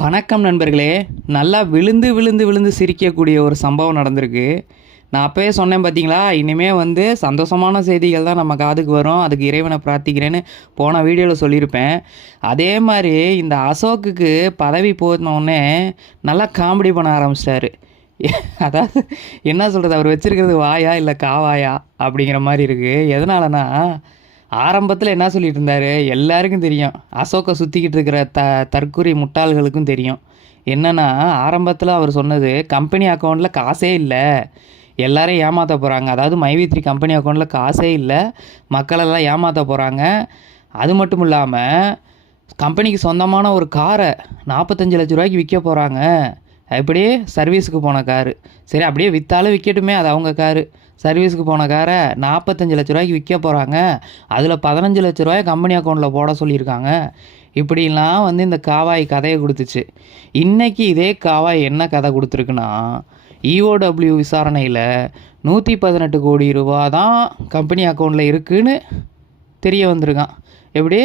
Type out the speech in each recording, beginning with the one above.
வணக்கம் நண்பர்களே. நல்லா விழுந்து விழுந்து விழுந்து சிரிக்கக்கூடிய ஒரு சம்பவம் நடந்திருக்கு. நான் அப்போயே சொன்னேன் பார்த்தீங்களா இனிமேல் வந்து சந்தோஷமான செய்திகள் தான் நம்ம காதுக்கு வரும். அதுக்கு இறைவனை பிரார்த்திக்கிறேன்னு போன வீடியோவில் சொல்லியிருப்பேன். அதே மாதிரி இந்த அசோக்குக்கு பதவி போனோடனே நல்லா காமெடி பண்ண ஆரம்பிச்சிட்டாரு. அதாவது என்ன சொல்கிறது அவர் வச்சுருக்கிறது வாயா இல்லை காவாயா அப்படிங்கிற மாதிரி இருக்குது எதனாலனா ஆரம்பத்தில் என்ன சொல்லிட்டு இருந்தாரு எல்லாருக்கும் தெரியும். அசோக்கை சுற்றிக்கிட்டு இருக்கிற த தற்கொலை முட்டாள்களுக்கும் தெரியும். என்னென்னா ஆரம்பத்தில் அவர் சொன்னது கம்பெனி அக்கௌண்ட்டில் காசே இல்லை. எல்லாரையும் ஏமாற்ற போகிறாங்க அதாவது மைவி த்ரீ கம்பெனி அக்கௌண்ட்டில் காசே இல்லை. மக்களெல்லாம் ஏமாற்ற போகிறாங்க அது மட்டும் இல்லாமல் கம்பெனிக்கு சொந்தமான ஒரு காரை நாற்பத்தஞ்சு லட்ச ரூபாய்க்கு விற்க போகிறாங்க எப்படி சர்வீஸுக்கு போன காரு சரி அப்படியே விற்றாலும் விற்கட்டுமே அது அவங்க காரு சர்வீஸுக்கு போன காரை நாற்பத்தஞ்சு லட்ச ரூபாய்க்கு விற்க போகிறாங்க அதில் பதினஞ்சு லட்ச ரூபாய் கம்பெனி அக்கௌண்ட்டில் போட சொல்லியிருக்காங்க. இப்படிலாம் வந்து இந்த காவாய் கதையை கொடுத்துச்சு. இன்றைக்கி இதே காவாய் என்ன கதை கொடுத்துருக்குன்னா இஓடபிள்யூ விசாரணையில் நூற்றி பதினெட்டு கோடி ரூபா தான் கம்பெனி அக்கௌண்ட்டில் இருக்குன்னு தெரிய வந்திருக்கான். எப்படி?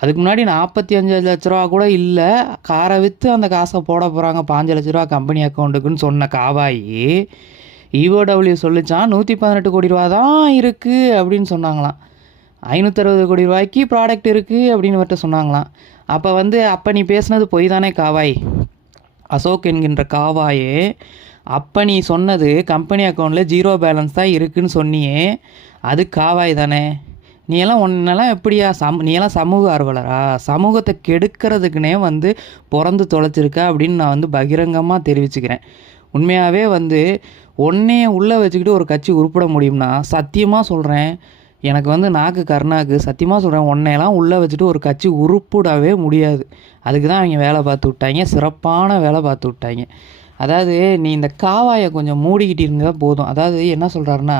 அதுக்கு முன்னாடி நாற்பத்தி அஞ்சு லட்ச ரூபா கூட இல்லை. காரை விற்று அந்த காசை போட போகிறாங்க பாஞ்சு லட்ச ரூபா கம்பெனி அக்கௌண்ட்டுக்குன்னு சொன்ன காவாயி இஓடபிள்யூ சொல்லிச்சான் நூற்றி பதினெட்டு கோடி ரூபா தான் இருக்குது அப்படின்னு சொன்னாங்களாம். ஐநூற்றறுபது கோடி ரூபாய்க்கு ப்ராடக்ட் இருக்குது அப்படின்னு மட்டும் சொன்னாங்களாம். அப்போ வந்து அப்போ நீ பேசுனது பொய் தானே காவாய். அசோக் என்கின்ற காவாயே அப்போ நீ சொன்னது கம்பெனி அக்கௌண்ட்டில் ஜீரோ பேலன்ஸ் தான் இருக்குன்னு சொன்னியே அது காவாய் தானே? நீ எல்லாம் உன்னெல்லாம் எப்படியா சம் நீ எல்லாம் சமூக ஆர்வலரா? சமூகத்தை கெடுக்கிறதுக்குனே வந்து பிறந்து தொலைச்சிருக்க அப்படின்னு நான் வந்து பகிரங்கமாக தெரிவிச்சுக்கிறேன். உண்மையாகவே வந்து ஒன்னையே உள்ளே வச்சுக்கிட்டு ஒரு கட்சி உருப்பிட முடியும்னா சத்தியமாக சொல்கிறேன் எனக்கு வந்து நாக்கு கருணாக்கு சத்தியமாக சொல்கிறேன் உன்னையெல்லாம் உள்ளே வச்சுட்டு ஒரு கட்சி உருப்பிடவே முடியாது. அதுக்கு தான் அவங்க வேலை பார்த்து விட்டாங்க. சிறப்பான வேலை பார்த்து விட்டாங்க. அதாவது நீ இந்த காவாயை கொஞ்சம் மூடிக்கிட்டு இருந்தால் போதும். அதாவது என்ன சொல்கிறாருன்னா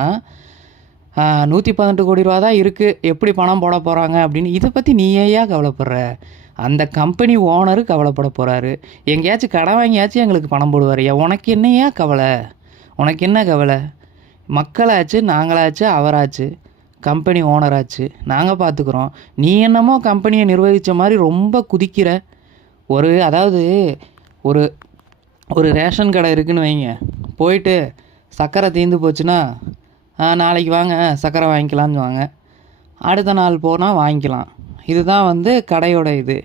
நூற்றி பதினெட்டு கோடி ரூபா தான் இருக்குது எப்படி பணம் போட போகிறாங்க அப்படின்னு இதை பற்றி நீ ஏயா கவலைப்படுற? அந்த கம்பெனி ஓனரு கவலைப்பட போகிறாரு எங்கேயாச்சும் கடன் வாங்கியாச்சும் எங்களுக்கு பணம் போடுவார் உனக்கு என்னையா கவலை? உனக்கு என்ன கவலை? மக்களாச்சு நாங்களாச்சு அவராச்சு. கம்பெனி ஓனராச்சு நாங்கள் பார்த்துக்குறோம் நீ என்னமோ கம்பெனியை நிர்வகித்த மாதிரி ரொம்ப குதிக்கிற. ஒரு அதாவது ஒரு ஒரு ரேஷன் கடை இருக்குன்னு வைங்க. போயிட்டு சர்க்கரை தீர்ந்து போச்சுன்னா நாளைக்கு வாங்க சர்க்கரை வாங்கிக்கலாம்னு வாங்க. அடுத்த நாள் போனால் வாங்கிக்கலாம். இதுதான் வந்து கடையோட இது.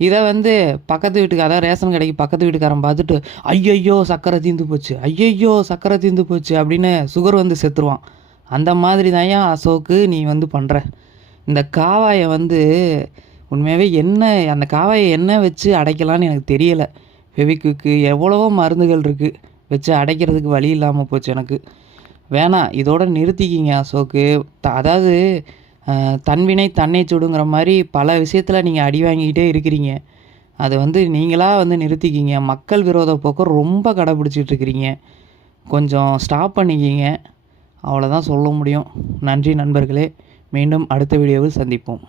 இதை வந்து பக்கத்து வீட்டுக்கு அதாவது ரேஷன் கடைக்கு பக்கத்து வீட்டுக்காரன் பார்த்துட்டு ஐயையோ சக்கரை தீர்ந்து போச்சு. ஐயையோ சக்கரை தீர்ந்து போச்சு. அப்படின்னு சுகர் வந்து செத்துருவான். அந்த மாதிரி தான் ஏன் அசோக்கு நீ வந்து பண்ணுற இந்த காவாயை வந்து உண்மையாகவே என்ன அந்த காவாயை என்ன வச்சு அடைக்கலான்னு எனக்கு தெரியலை. ஃபெவிக்குக்கு எவ்வளவோ மருந்துகள் இருக்குது வச்சு அடைக்கிறதுக்கு வழி இல்லாமல் போச்சு எனக்கு. வேணாம் இதோட நிறுத்திக்கிங்க அசோக்கு. அதாவது தன்வினை தன்னை சுடுங்கிற மாதிரி பல விஷயத்தில் நீங்கள் அடி வாங்கிக்கிட்டே இருக்கிறீங்க. அதை வந்து நீங்களாக வந்து நிறுத்திக்கிங்க. மக்கள் விரோத போக்கம் ரொம்ப கடைப்பிடிச்சிட்டு இருக்கிறீங்க கொஞ்சம் ஸ்டாப் பண்ணிக்கிங்க. அவ்வளோதான் சொல்ல முடியும். நன்றி நண்பர்களே. மீண்டும் அடுத்த வீடியோவில் சந்திப்போம்.